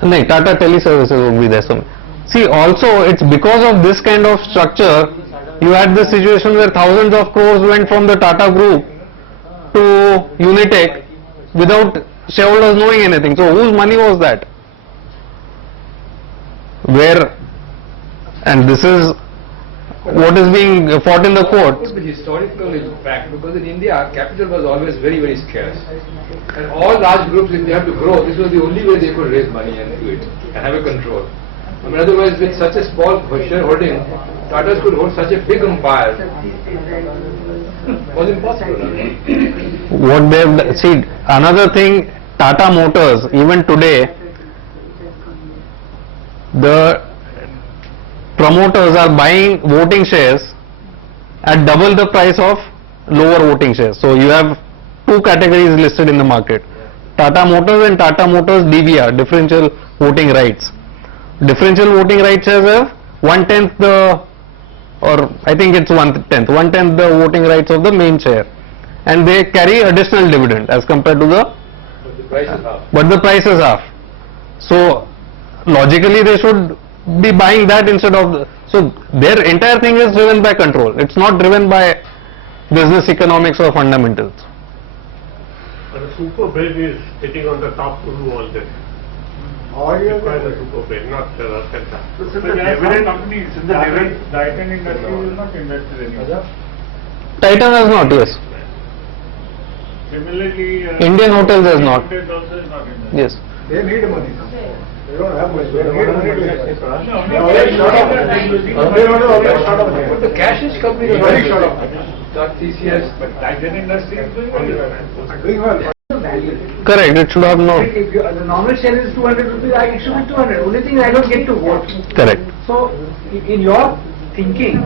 No, Tata Teleservices would be there somewhere. See, also it's because of this kind of structure, you had the situation where thousands of crores went from the Tata group to Unitech without shareholders knowing anything. So whose money was that? Where, and this is what is being fought in the courts. The historical fact, because in India capital was always very, very scarce, and all large groups, if they have to grow, this was the only way they could raise money and do it and have a control. I mean, otherwise, with such a small shareholding, Tatas could hold such a big empire. Was impossible. What they've see, another thing, Tata Motors, even today, the promoters are buying voting shares at double the price of lower voting shares. So you have two categories listed in the market, Tata Motors and Tata Motors DVR, differential voting rights. Differential voting rights shares have 1/10 the, or I think it's 1/10 the voting rights of the main share, and they carry additional dividend as compared to the, But the price is half. but the price is half. So logically they should be buying that instead of, so their entire thing is driven by control. It's not driven by business economics or fundamentals. But the super bill is sitting on the top to do all this. Or you Require the super bill, not Centre. So the dividend companies, the dividend industry will not invest in any. Titan has not, yes. Similarly, Indian Hotels has not. Hotels also is not invested. Yes. They need money. They don't have money. They need money to invest. No, They are already short of money. They are already short of money. But the cash-rich company is Very short of money. TCS. but Titan industry is doing very well. Doing well. Value. Correct, it should have no. If the normal share is 200 rupees, it should be 200. Only thing I don't get to vote. Correct. So, in your thinking,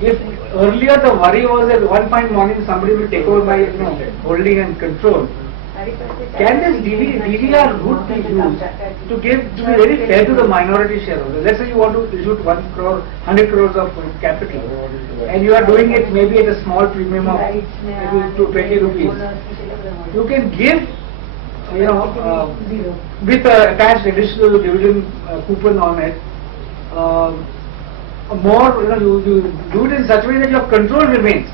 if earlier the worry was that one fine morning somebody will take over by holding and control, can this DVR route be used to be very fair to the minority shareholders? Let's say you want to issue 1 crore, 100 crores of capital, and you are doing it maybe at a small premium of maybe to 20 rupees. You can give, with a attached additional dividend coupon on it, more, you do it in such a way that your control remains.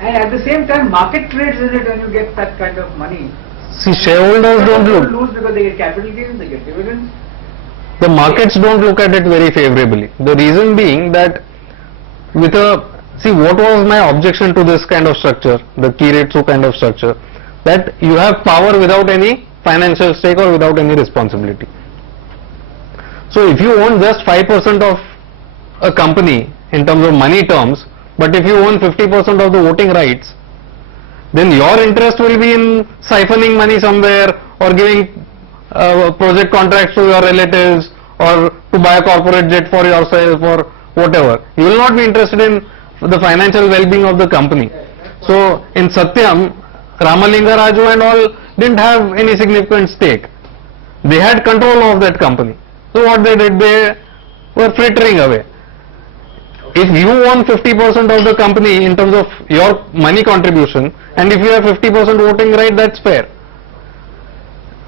And at the same time, market trades in it when you get that kind of money. See, shareholders don't look, lose because they get capital gains, they get dividends. the markets don't look at it very favorably. The reason being that with a, see, what was my objection to this kind of structure, the Kiretsu kind of structure, that you have power without any financial stake or without any responsibility. So if you own just 5% of a company in terms of money terms, but if you own 50% of the voting rights, then your interest will be in siphoning money somewhere or giving project contracts to your relatives or to buy a corporate jet for yourself or whatever. You will not be interested in the financial well-being of the company. So in Satyam, Ramalinga Raju and all didn't have any significant stake. They had control of that company. So what they did, they were frittering away. If you own 50% of the company in terms of your money contribution, and if you have 50% voting right, that's fair.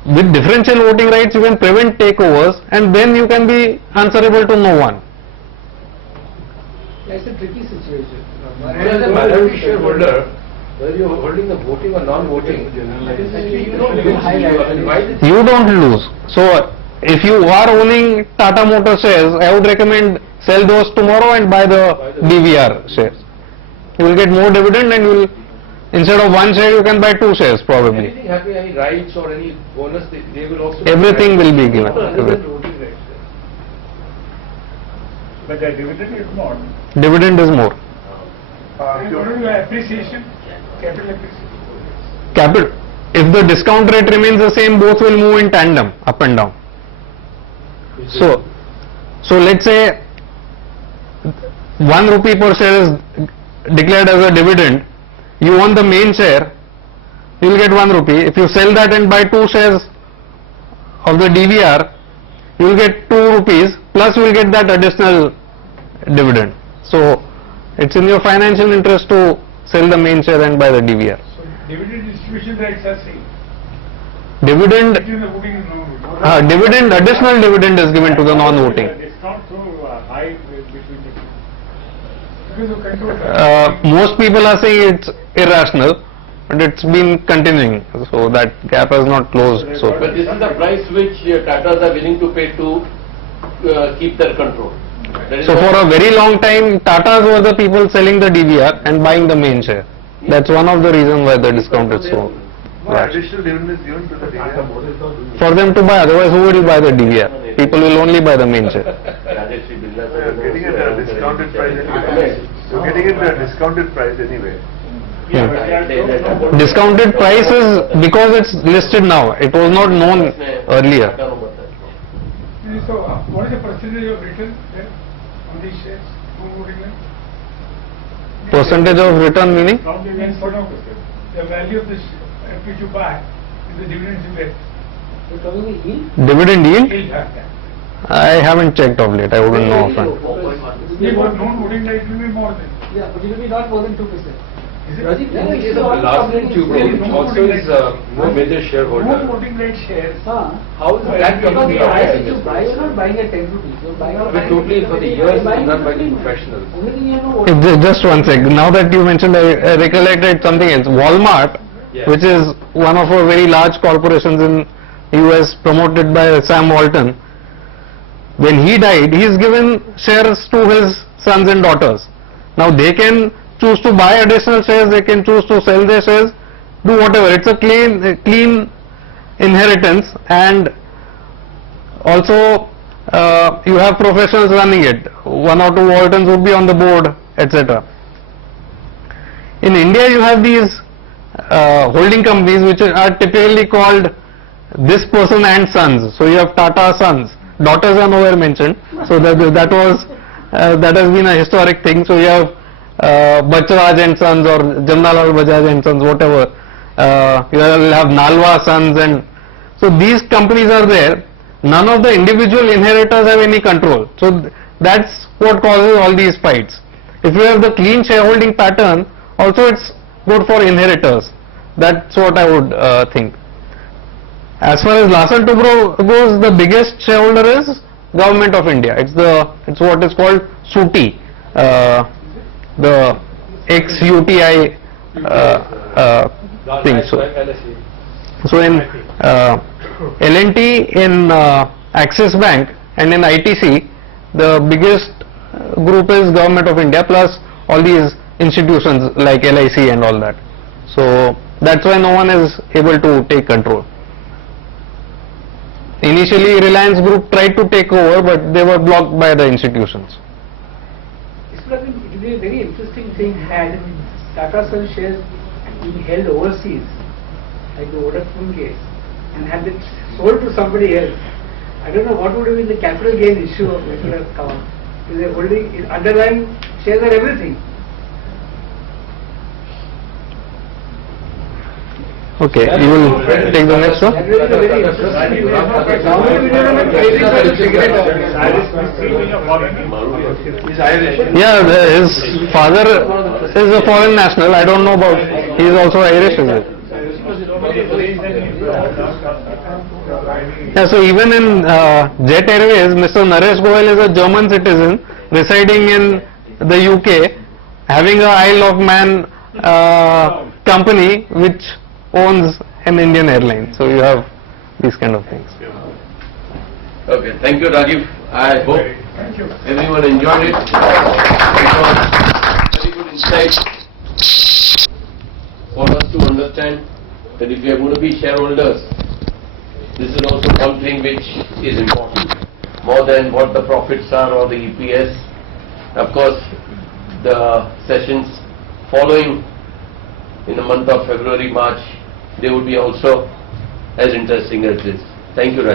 With differential voting rights, you can prevent takeovers, and then you can be answerable to no one. That's a tricky situation. As a minority shareholder, whether you're holding the voting or non-voting, actually you don't lose. I mean, why did You don't lose. So if you are owning Tata Motors shares, I would recommend sell those tomorrow and buy the DVR shares. You will get more dividend, and you will, instead of one share, you can buy 2 shares probably. anything having any rights or any bonus, they will also... Everything will be given. Other than Everything. voting rights. But the dividend is more. Dividend is more. And what is your appreciation, capital appreciation? Capital. If the discount rate remains the same, both will move in tandem, up and down. So let's say 1 rupee per share is declared as a dividend. You own the main share, you will get 1 rupee. If you sell that and buy 2 shares of the DVR, you will get 2 rupees, plus you will get that additional dividend. So it's in your financial interest to sell the main share and buy the DVR. So dividend distribution rights are same. Dividend, Between the voting and non-voting. dividend, additional dividend is given to the non-voting. It's not so high between the Because of control. Most people are saying it's irrational, but it's been continuing, so that gap has not closed. So, But this is the price which Tatas are willing to pay to keep their control. That is so for what- a very long time, Tatas were the people selling the DVR and buying the main share. That's one of the reasons why the discount is so large. Additional dividend is given to the DVR. For them to buy, otherwise who will buy the DVR? People will only buy the main share. Rajeshri Birla So you're getting it at a discounted price anyway. Correct. You're getting it at a discounted price anyway. Discounted price is because it's listed now. It was not known earlier. So, what is the percentage of return there on these shares? Non-voting line? Percentage of return meaning? Means, the value of the which you buy is the dividends you get. You're talking about yield? Dividend yield? Yield, yeah. I haven't checked of late. I wouldn't know offhand. Yeah, but non-voting line will be more than. Yeah, but it will be not more than 2%. Is it? Rajeev, In yeah, the it's case of all Larsen public Tubro, display. which also is a more major shareholder, Non-voting right shares. how is that Because coming the to price our which you buy, you're not buying at 10 rupees. You're buying at But totally for the years, not by the professionals. Only thing you know Just one sec. Now that you mentioned, I recollected something else. Walmart, Yes. which is one of our very large corporations in US, promoted by Sam Walton. When he died, he's given shares to his sons and daughters. Now they can choose to buy additional shares, they can choose to sell their shares, do whatever. It's a clean inheritance, and also you have professionals running it. One or two Waltons would be on the board, etc. In India, you have these holding companies which are typically called this person and sons. So you have Tata sons. Daughters are nowhere mentioned. So that has been a historic thing. So you have Bajraj and Sons or Jamnalal Bajaj and Sons, whatever. You will have Nalwa Sons, and so these companies are there. None of the individual inheritors have any control. So that's what causes all these fights. If you have the clean shareholding pattern, also it's good for inheritors. That's what I would think. As far as Larsen Tubro goes, the biggest shareholder is Government of India. It's what is called SUTI, the ex-UTI thing. So in L&T, in Axis Bank, and in ITC, the biggest group is Government of India, plus all these institutions like LIC and all that. So that's why no one is able to take control. Initially, Reliance Group tried to take over, but they were blocked by the institutions. It would be a very interesting thing had Tata Sons shares being held overseas, like the Vodafone case, and had it sold to somebody else. I don't know what would have been the capital gain issue of that would have come up. Because they're holding, underlying shares are everything. Okay, you will take the next one? That will be very interesting. Normally we don't have a trading certificate. He's Irish. Yeah, his father is a foreign national. I don't know about. He is also Irish, is it? Yeah, so even in Jet Airways, Mr. Naresh Goyal is a German citizen residing in the UK, having a Isle of Man company which owns an Indian airline. So you have these kind of things. Okay, thank you, Rajeev. I hope everyone enjoyed it. It was very good insight for us to understand that if we are going to be shareholders, this is also one thing which is important, more than what the profits are or the EPS. Of course, the sessions following in the month of February, March, they would be also as interesting as this. Thank you, Rajeev.